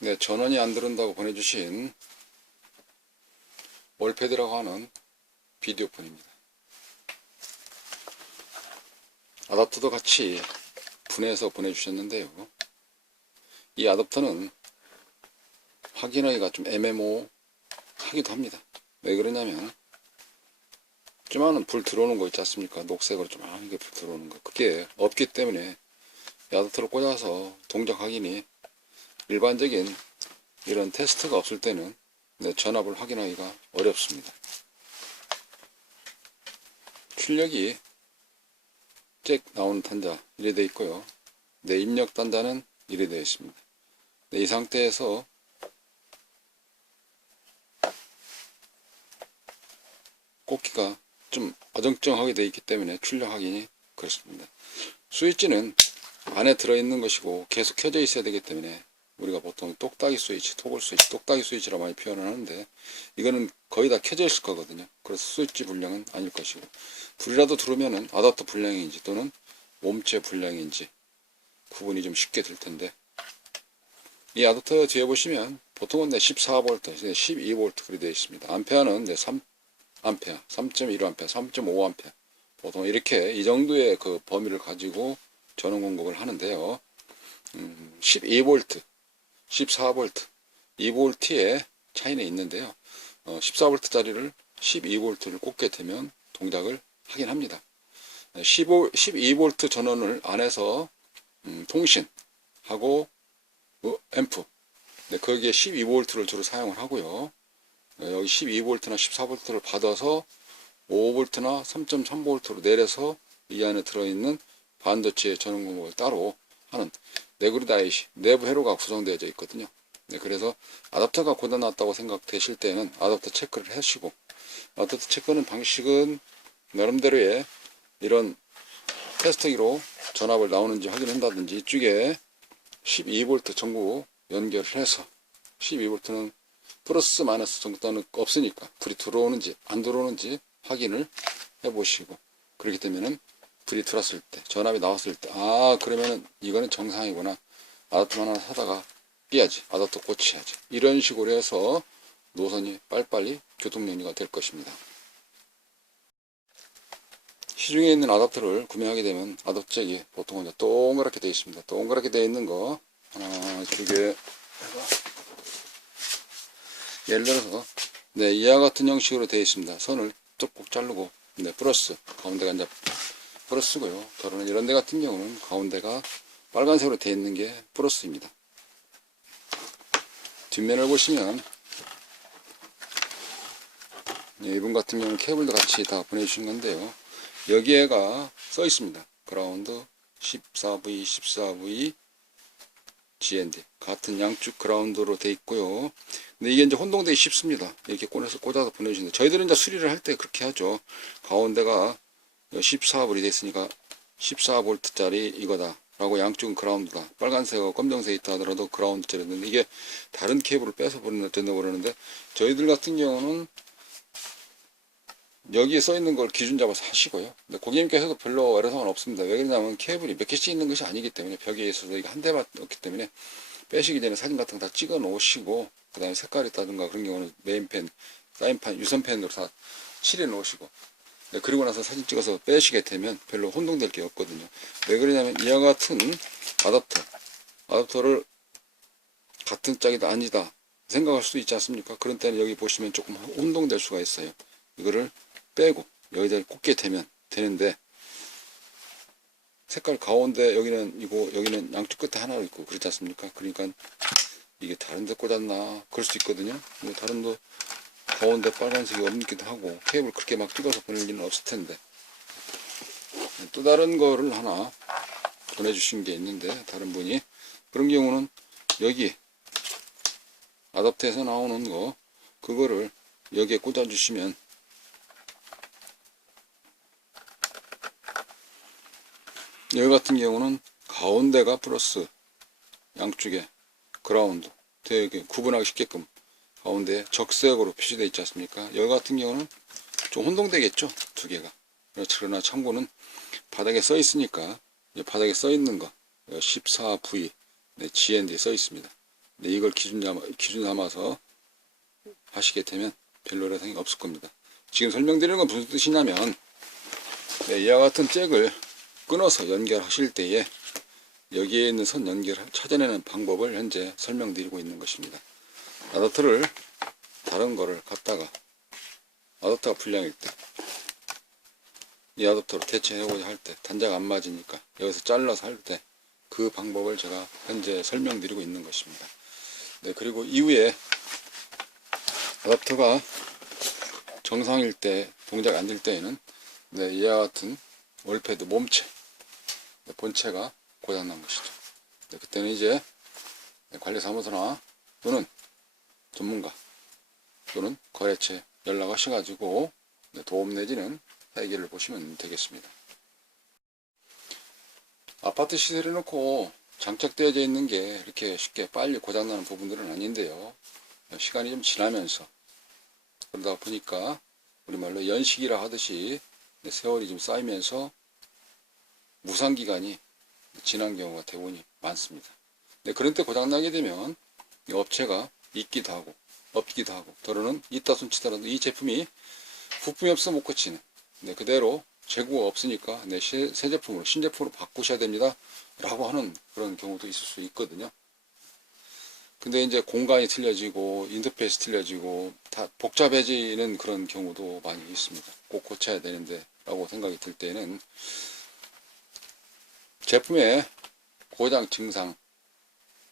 네, 전원이 안 들어온다고 보내주신 월패드라고 하는 비디오폰입니다. 아답터도 같이 분해해서 보내주셨는데요. 이 아답터는 확인하기가 좀 애매모하기도 합니다. 왜 그러냐면 조그마한 불 들어오는 거 있지 않습니까? 녹색으로 조그마하게 불 들어오는 거, 그게 없기 때문에 이 아답터를 꽂아서 동작 확인이 일반적인 이런 테스트가 없을 때는 전압을 확인하기가 어렵습니다. 출력이 잭 나오는 단자 이래 되어 있고요. 입력 단자는 이래 되어 있습니다. 이 상태에서 꽂기가 좀 어정쩡하게 되어 있기 때문에 출력 확인이 그렇습니다. 스위치는 안에 들어있는 것이고 계속 켜져 있어야 되기 때문에 우리가 보통 똑딱이 스위치, 토글 스위치, 똑딱이 스위치라 많이 표현을 하는데, 이거는 거의 다 켜져 있을 거거든요. 그래서 스위치 불량은 아닐 것이고, 불이라도 들어오면은 아답터 불량인지 또는 몸체 불량인지 구분이 좀 쉽게 될 텐데, 이 아답터 뒤에 보시면 보통은 14V, 12V 그리 되어 있습니다. 암페어는 3A, 3.15A, 3.5A 보통 이렇게 이 정도의 그 범위를 가지고 전원 공급을 하는데요. 12V, 14V, 2V의 차이는 있는데요. 14V짜리를 12V를 꽂게 되면 동작을 하긴 합니다. 12V 전원을 안에서 통신하고 앰프, 거기에 12V를 주로 사용을 하고요. 여기 12V나 14V를 받아서 5V나 3.3V로 내려서 이 안에 들어있는 반도체 전원 공급을 따로 하는 네그리드 IC, 내부 회로가 구성되어 있거든요. 그래서 아답터가 고장났다고 생각되실 때는 아답터 체크를 하시고, 아답터 체크는 방식은 나름대로의 이런 테스트기로 전압을 나오는지 확인한다든지, 이쪽에 12V 전구 연결을 해서 12V는 플러스 마이너스 정도는 없으니까 불이 들어오는지 안 들어오는지 확인을 해 보시고, 그렇기 때문에 불이 들어왔을 때, 전압이 나왔을 때, 그러면은 이거는 정상이구나, 아답터만 하나 사다가 끼야지, 아답터 고쳐야지, 이런 식으로 해서 노선이 빨리빨리 교통정리가 될 것입니다. 시중에 있는 아답터를 구매하게 되면 아답터잭이 보통은 동그랗게 되어 있습니다. 동그랗게 되어 있는 거 하나, 두 개, 예를 들어서 이와 같은 형식으로 되어 있습니다. 선을 쭉 자르고 플러스, 가운데가 이제 플러스고요. 더러는 이런 데 같은 경우는 가운데가 빨간색으로 되어 있는 게 플러스입니다. 뒷면을 보시면 이분 같은 경우는 케이블도 같이 다 보내주신 건데요. 여기에가 써 있습니다. 그라운드 14V, 14V, GND 같은 양쪽 그라운드로 되어 있고요. 근데 이게 이제 혼동되기 쉽습니다. 이렇게 꽂아서 보내주시는데, 저희들은 이제 수리를 할 때 그렇게 하죠. 가운데가 14V이 됐으니까 14V짜리 이거다 라고, 양쪽은 그라운드다, 빨간색하고 검정색이 있다 하더라도 그라운드짜리인데, 이게 다른 케이블을 빼서 된다고 그러는데, 저희들 같은 경우는 여기에 써 있는 걸 기준 잡아서 하시고요. 근데 고객님께서도 별로 애로사항은 없습니다. 왜 그러냐면 케이블이 몇 개씩 있는 것이 아니기 때문에, 벽에 있어서 이게 한 대만 없기 때문에 빼시기 전에 사진 같은 거 다 찍어 놓으시고, 그 다음에 색깔이 있다든가 그런 경우는 메인펜, 사인펜, 유선펜으로 다 칠해 놓으시고, 그리고 나서 사진 찍어서 빼시게 되면 별로 혼동될 게 없거든요. 왜 그러냐면 이와 같은 아답터를 같은 짝이다 아니다 생각할 수도 있지 않습니까? 그런 때는 여기 보시면 조금 혼동될 수가 있어요. 이거를 빼고 여기다 꽂게 되면 되는데, 색깔 가운데 여기는 이거, 여기는 양쪽 끝에 하나 있고 그렇지 않습니까? 그러니까 이게 다른 데 꽂았나 그럴 수 있거든요. 다른 데 가운데 빨간색이 없기도 하고, 케이블 그렇게 막 찍어서 보낼 일은 없을 텐데, 또 다른 거를 하나 보내주신 게 있는데, 다른 분이, 그런 경우는 여기 아답터에서 나오는 거, 그거를 여기에 꽂아주시면 여기 같은 경우는 가운데가 플러스, 양쪽에 그라운드 되게 구분하기 쉽게끔 가운데 적색으로 표시되어 있지 않습니까? 여기 같은 경우는 좀 혼동되겠죠, 두 개가. 그러나 참고는 바닥에 써 있으니까, 바닥에 써 있는 거 14V GND 써 있습니다. 네, 이걸 기준 삼아서 하시게 되면 별로 어려움이 없을 겁니다. 지금 설명드리는 건 무슨 뜻이냐면, 네, 이와 같은 잭을 끊어서 연결하실 때에 여기에 있는 선 연결을 찾아내는 방법을 현재 설명드리고 있는 것입니다. 아답터를 다른 거를 갖다가 아답터가 불량일 때, 이 아답터로 대체하고자 할 때 단자가 안 맞으니까 여기서 잘라서 할 때 그 방법을 제가 현재 설명드리고 있는 것입니다. 네, 그리고 이후에 아답터가 정상일 때, 동작이 안 될 때에는 네, 이와 같은 월패드 몸체, 네, 본체가 고장난 것이죠. 네, 그때는 이제 관리사무소나 또는 전문가 또는 거래처에 연락하셔가지고 네, 도움 내지는 해결을 보시면 되겠습니다. 아파트 시설해 놓고 장착되어져 있는 게 이렇게 쉽게 빨리 고장나는 부분들은 아닌데요. 시간이 좀 지나면서 그러다 보니까 우리말로 연식이라 하듯이 세월이 좀 쌓이면서 무상기간이 지난 경우가 대부분이 많습니다. 그런 때 고장나게 되면 이 업체가 있기도 하고 없기도 하고, 더러는 있다 손치더라도 이 제품이 부품이 없어 못 고치는, 그대로 재고가 없으니까 새 제품으로, 신제품으로 바꾸셔야 됩니다 라고 하는 그런 경우도 있을 수 있거든요. 근데 이제 공간이 틀려지고 인터페이스 틀려지고 다 복잡해지는 그런 경우도 많이 있습니다. 꼭 고쳐야 되는데 라고 생각이 들 때는 제품의 고장 증상,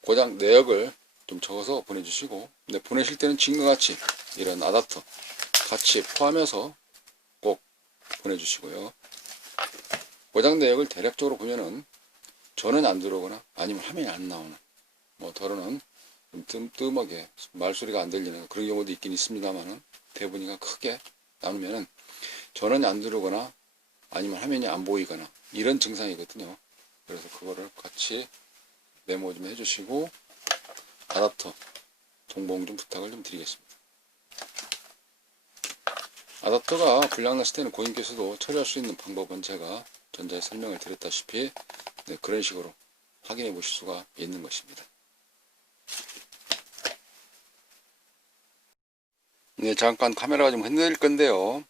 고장 내역을 좀 적어서 보내주시고, 보내실 때는 지금과 같이 이런 아답터 같이 포함해서 꼭 보내주시고요. 고장 내역을 대략적으로 보면은 전원이 안 들어오거나 아니면 화면이 안 나오는, 더러는 좀 뜸하게 말소리가 안 들리는 그런 경우도 있긴 있습니다만은 대부분이가 크게 나누면은 전원이 안 들어오거나 아니면 화면이 안 보이거나 이런 증상이거든요. 그래서 그거를 같이 메모 좀 해주시고 아답터 동봉 좀 부탁을 좀 드리겠습니다. 아답터가 불량났을 때는 고객님께서도 처리할 수 있는 방법은 제가 전자에 설명을 드렸다시피 그런 식으로 확인해 보실 수가 있는 것입니다. 잠깐 카메라가 좀 흔들릴 건데요.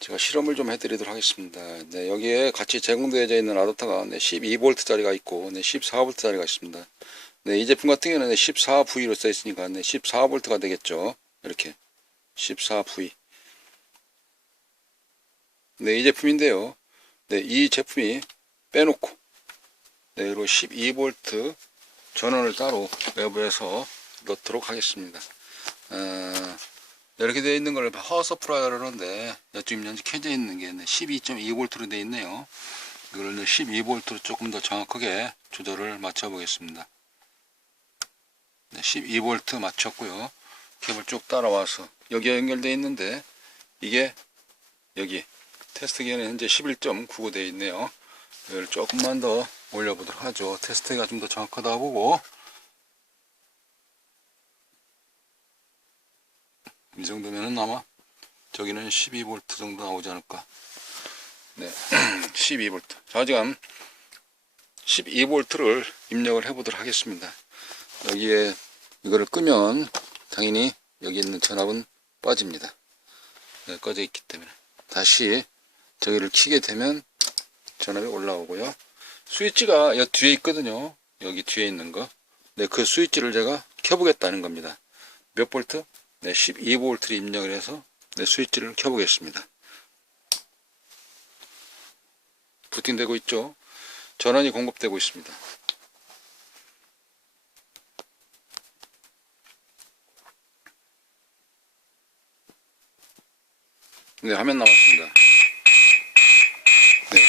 제가 실험을 좀 해드리도록 하겠습니다. 여기에 같이 제공되어져 있는 아답터가 12V 짜리가 있고 14V 짜리가 있습니다. 이 제품 같은 경우는 14V로 써 있으니까 14V가 되겠죠. 이렇게 14V. 이 제품인데요. 이 제품이 빼놓고 그리고 12V 전원을 따로 외부에서 넣도록 하겠습니다. 이렇게 되어 있는 걸 파워 서프라이어를 하는데 지금 현재 켜져 있는 게 12.2V로 되어 있네요. 이걸 12V로 조금 더 정확하게 조절을 맞춰 보겠습니다. 12V 맞췄고요. 케이블 쭉 따라와서 여기에 연결되어 있는데 이게 여기 테스트 기에는 현재 11.99 되어 있네요. 이걸 조금만 더 올려보도록 하죠. 테스트가 좀 더 정확하다 보고 이 정도면은 아마 저기는 12V 정도 나오지 않을까. 12V. 자, 지금 12V를 입력을 해보도록 하겠습니다. 여기에 이거를 끄면 당연히 여기 있는 전압은 빠집니다. 꺼져 있기 때문에. 다시 저기를 켜게 되면 전압이 올라오고요. 스위치가 여기 뒤에 있거든요. 여기 뒤에 있는 거. 그 스위치를 제가 켜보겠다는 겁니다. 몇 볼트? 12V를 입력을 해서 스위치를 켜보겠습니다. 부팅되고 있죠. 전원이 공급되고 있습니다. 화면 나왔습니다.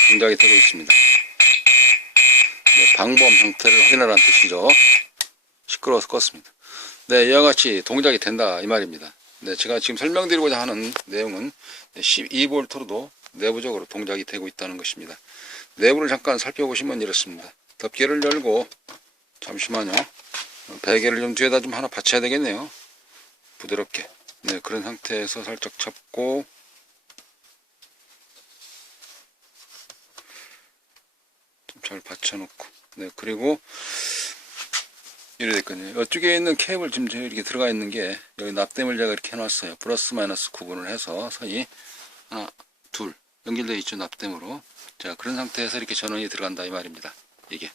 동작이 되고 있습니다. 방범 상태를 확인하라는 뜻이죠. 시끄러워서 껐습니다. 이와 같이 동작이 된다 이 말입니다. 제가 지금 설명드리고자 하는 내용은 12V로도 내부적으로 동작이 되고 있다는 것입니다. 내부를 잠깐 살펴보시면 이렇습니다. 덮개를 열고, 잠시만요. 베개를 좀 뒤에다 좀 하나 받쳐야 되겠네요. 부드럽게. 그런 상태에서 살짝 잡고, 좀 잘 받쳐놓고, 그리고 이래 됐거든요. 이쪽에 있는 케이블 지금 이렇게 들어가 있는 게 여기 납땜을 제가 이렇게 해놨어요. 플러스 마이너스 구분을 해서 선이 하나, 둘 연결되어 있죠. 납땜으로. 자, 그런 상태에서 이렇게 전원이 들어간다 이 말입니다. 이게.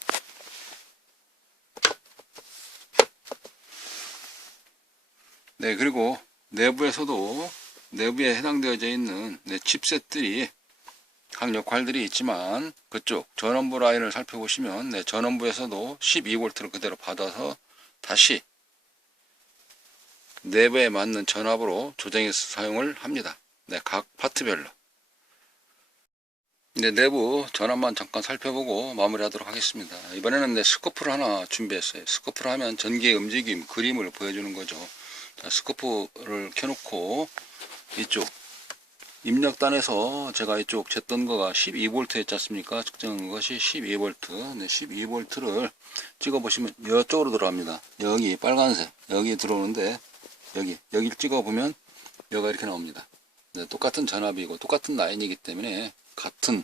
네, 그리고 내부에서도 내부에 해당되어져 있는 칩셋들이 각 역할들이 있지만 그쪽 전원부 라인을 살펴보시면 전원부에서도 12V를 그대로 받아서 다시 내부에 맞는 전압으로 조정해서 사용을 합니다. 각 파트별로. 내부 전압만 잠깐 살펴보고 마무리하도록 하겠습니다. 이번에는 스코프를 하나 준비했어요. 스코프를 하면 전기의 움직임, 그림을 보여주는 거죠. 자, 스코프를 켜놓고 이쪽 입력단에서 제가 이쪽 쟀던 거가 12V 했지 않습니까? 측정한 것이 12V. 12V를 찍어보시면 이쪽으로 들어갑니다. 여기 빨간색 여기 들어오는데 여기를 찍어보면 여기가 이렇게 나옵니다. 똑같은 전압이고 똑같은 라인이기 때문에 같은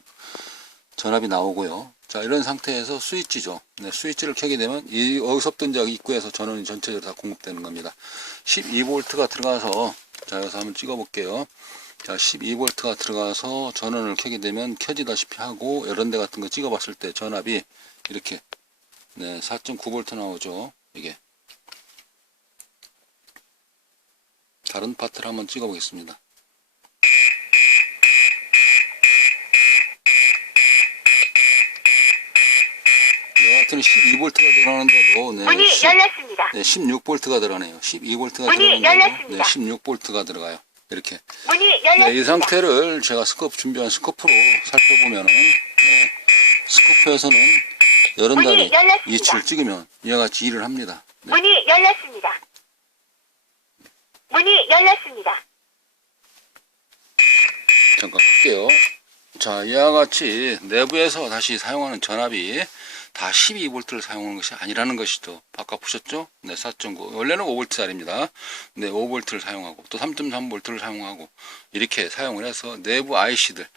전압이 나오고요. 자, 이런 상태에서 스위치죠. 스위치를 켜게 되면 여기서부터 이제 입구에서 전원이 전체적으로 다 공급되는 겁니다. 12V가 들어가서 자, 여기서 한번 찍어볼게요. 자, 12V가 들어가서 전원을 켜게 되면 켜지다시피 하고 이런 데 같은 거 찍어봤을 때 전압이 이렇게 4.9V 나오죠. 이게 다른 파트를 한번 찍어보겠습니다. 같은 12V가 들어가는데도 문이 열렸습니다. 16V가 들어가네요. 12V가 문이 들어가는데도 16V가 들어가요. 이렇게. 문이 열렸습니다. 이 상태를 제가 준비한 스코프로 살펴보면은 스코프에서는 여러 달이 이치를 찍으면 이와 같이 일을 합니다. 문이 열렸습니다. 문이 열렸습니다. 잠깐 끌게요. 자, 이와 같이 내부에서 다시 사용하는 전압이 다 12V를 사용하는 것이 아니라는 것이죠. 바꿔 보셨죠? 4.9. 원래는 5V짜리입니다. 5V를 사용하고 또 3.3V를 사용하고 이렇게 사용을 해서 내부 IC들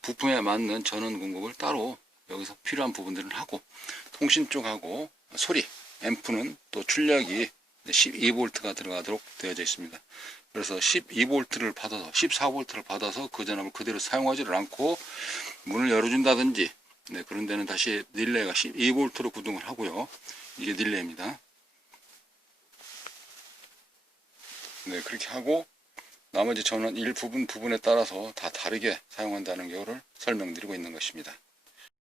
부품에 맞는 전원 공급을 따로 여기서 필요한 부분들은 하고 통신 쪽하고 소리, 앰프는 또 출력이 12V가 들어가도록 되어져 있습니다. 그래서 12V를 받아서 14V를 받아서 그 전압을 그대로 사용하지를 않고 문을 열어준다든지 그런 데는 다시 릴레이가 12V로 구동을 하고요. 이게 릴레이입니다. 그렇게 하고 나머지 전원 부분에 따라서 다 다르게 사용한다는 경우를 설명드리고 있는 것입니다.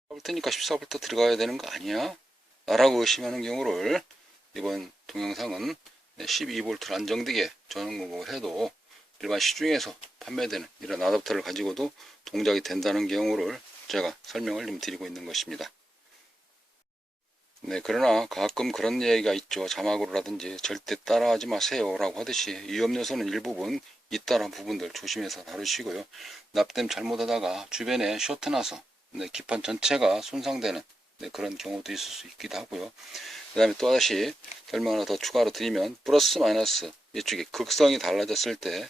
14V니까 14V 들어가야 되는 거 아니야? 라고 의심하는 경우를 이번 동영상은 12V를 안정되게 전원 공급을 해도 일반 시중에서 판매되는 이런 아답터를 가지고도 동작이 된다는 경우를 제가 설명을 좀 드리고 있는 것입니다. 그러나 가끔 그런 얘기가 있죠. 자막으로라든지 절대 따라하지 마세요 라고 하듯이 위험 요소는 일부분 잇따른 부분들 조심해서 다루시고요. 납땜 잘못하다가 주변에 쇼트 나서 기판 전체가 손상되는 그런 경우도 있을 수 있기도 하고요. 그 다음에 또다시 설명 하나 더 추가로 드리면 플러스 마이너스 이쪽에 극성이 달라졌을 때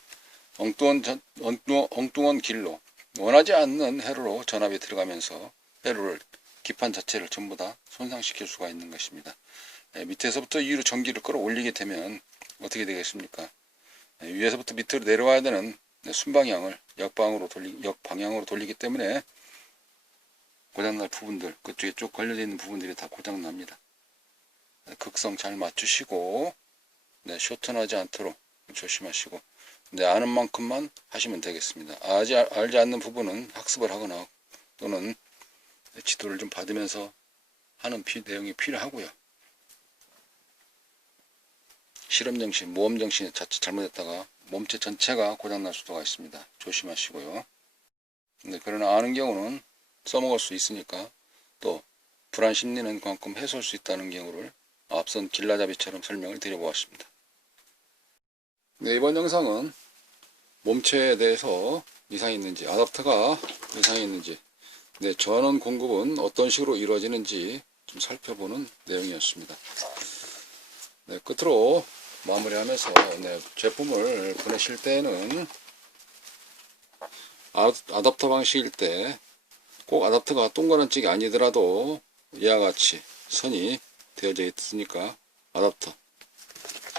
엉뚱한 길로 원하지 않는 회로로 전압이 들어가면서 회로를 기판 자체를 전부 다 손상시킬 수가 있는 것입니다. 밑에서부터 위로 전기를 끌어올리게 되면 어떻게 되겠습니까? 위에서부터 밑으로 내려와야 되는 순방향을 역방향으로 돌리기 때문에 고장날 부분들, 그쪽에 쭉 걸려져 있는 부분들이 다 고장납니다. 극성 잘 맞추시고 쇼트나지 않도록 조심하시고 아는 만큼만 하시면 되겠습니다. 알지 않는 부분은 학습을 하거나 또는 지도를 좀 받으면서 하는 내용이 필요하고요. 실험정신, 모험정신이 자칫 잘못했다가 몸체 전체가 고장날 수가 있습니다. 조심하시고요. 그러나 아는 경우는 써먹을 수 있으니까 또 불안 심리는 그만큼 해소할 수 있다는 경우를 앞선 길라잡이처럼 설명을 드려보았습니다. 이번 영상은 몸체에 대해서 이상이 있는지, 아답터가 이상이 있는지, 전원 공급은 어떤 식으로 이루어지는지 좀 살펴보는 내용이었습니다. 끝으로 마무리하면서 제품을 보내실 때는 아답터 방식일 때 꼭 아답터가 동그란 쪽이 아니더라도 이와 같이 선이 되어져 있으니까 아답터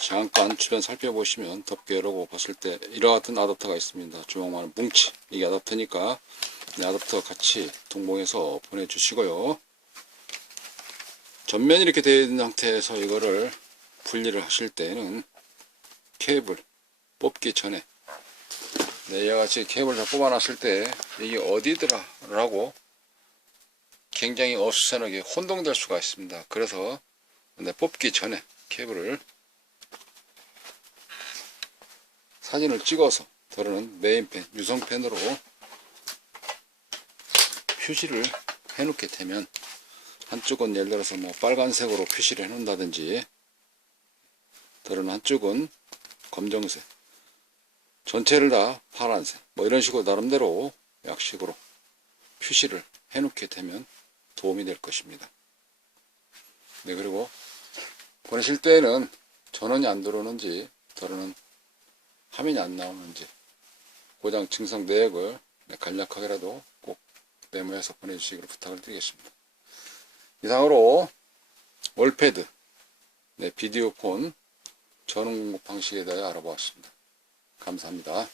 잠깐 주변 살펴보시면 덮개 열고 봤을 때 이와 같은 아답터가 있습니다. 주먹만한 뭉치, 이게 아답터니까 네, 아답터 같이 동봉해서 보내주시고요. 전면이 이렇게 되어 있는 상태에서 이거를 분리를 하실 때는 케이블 뽑기 전에 네, 이와 같이 케이블을 다 뽑아놨을 때 이게 어디더라 라고 굉장히 어수선하게 혼동될 수가 있습니다. 그래서 네, 뽑기 전에 케이블을 사진을 찍어서 더러는 메인펜, 유성펜으로 표시를 해 놓게 되면 한쪽은 예를 들어서 뭐 빨간색으로 표시를 해 놓는다든지 더러는 한쪽은 검정색, 전체를 다 파란색 뭐 이런 식으로 나름대로 약식으로 표시를 해 놓게 되면 도움이 될 것입니다. 네, 그리고 보내실 때에는 전원이 안 들어오는지 더러는 화면이 안 나오는지 고장 증상 내역을 간략하게라도 꼭 메모해서 보내주시기를 부탁을 드리겠습니다. 이상으로 월패드, 비디오폰 전원 공급 방식에 대해 알아보았습니다. 감사합니다.